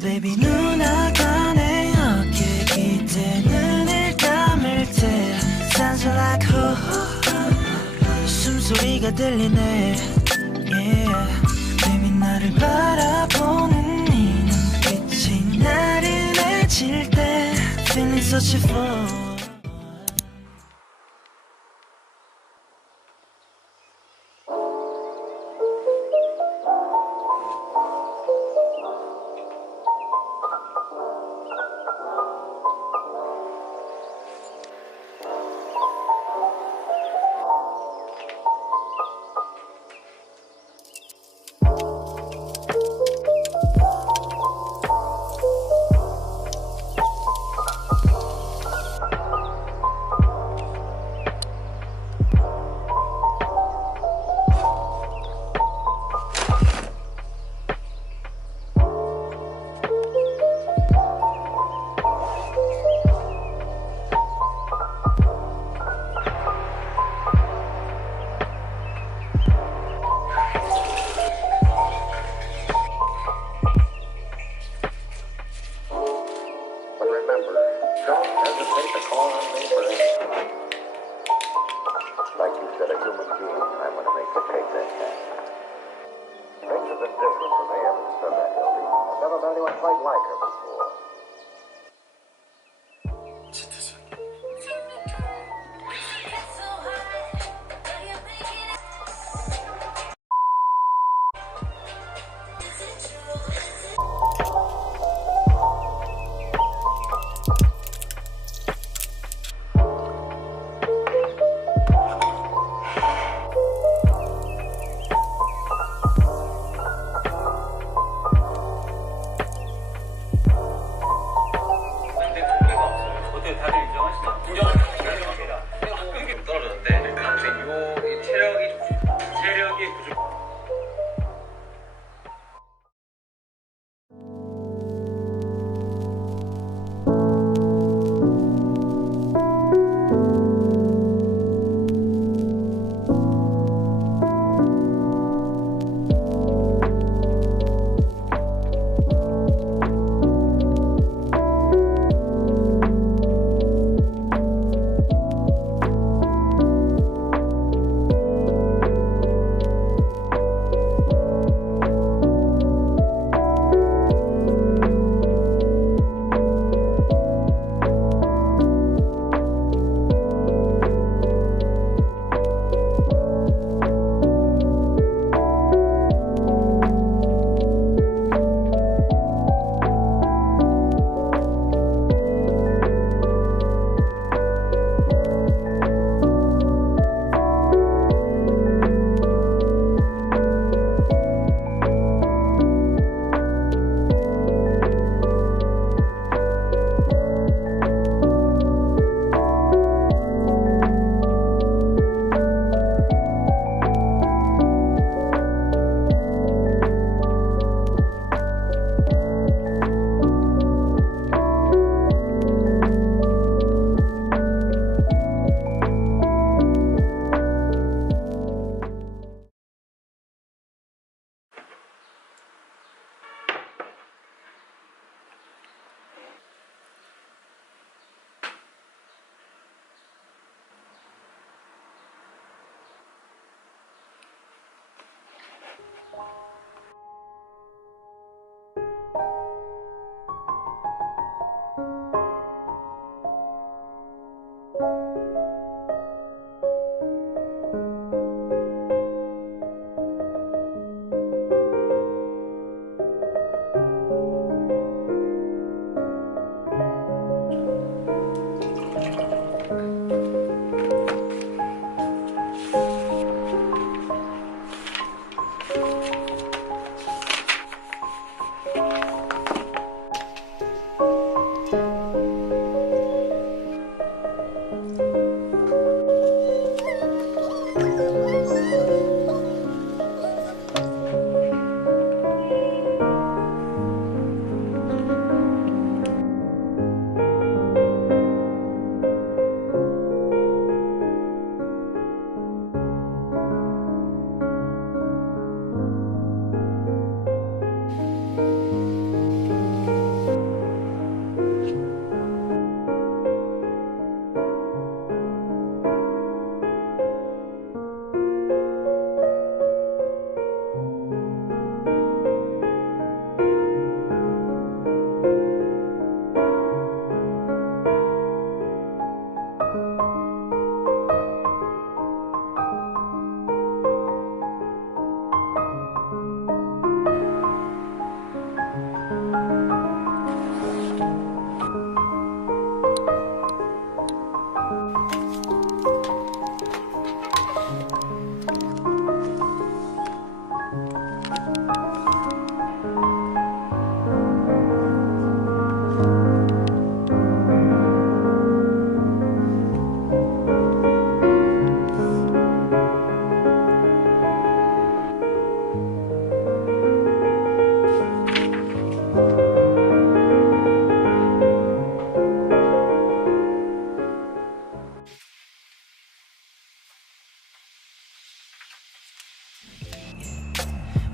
Baby 눈아가 내 어깨 기대 눈을 감을 때 Sounds like 숨소리가 들리네 Yeah Baby 나를 바라보는 네 눈빛이 나른해질 때 Feeling such a fool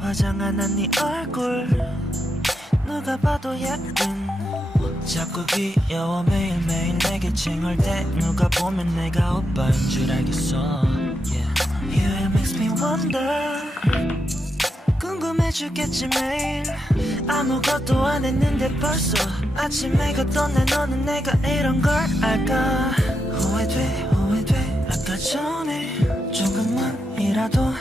화장 안 한 네 얼굴 누가 봐도 예쁜 자꾸 귀여워 매일매일 내게 칭얼대 누가 보면 내가 오빠인 줄 알겠어 yeah. You makes me wonder 궁금해죽겠지 매일 아무것도 안 했는데 벌써 아침에 걷던 내 너는 내가 이런 걸 알까 후회돼 아까 전에 조금만이라도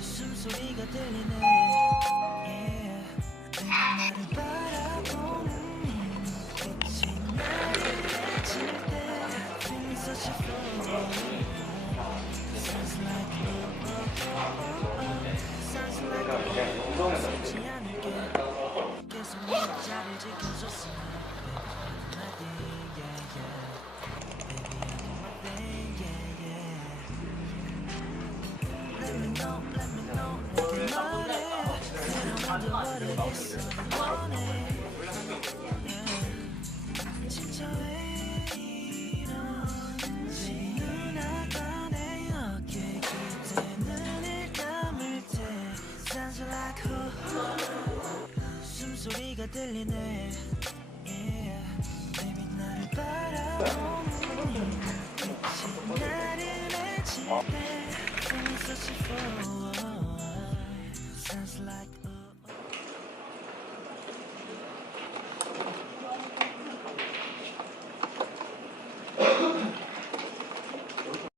숨소리가 들리네 yeah. 나를 바라보는 빛이 나를 비칠 때 Feeling such a flow Sounds like Sounds like 속지 않을게 계속 내 자리를 지켜줬으면 Baby I do my thing yeah yeah Let me know 내게 말해 I don't wonder what it is 원해 yeah. 진짜 왜 이런지 누나가 내 어깨 깃대 눈을 감을 때 Sounds like 숨소리가 들리네 yeah. Baby 나를 바라보는 빛이 나를 비칠 때 Feeling such a fool Sounds like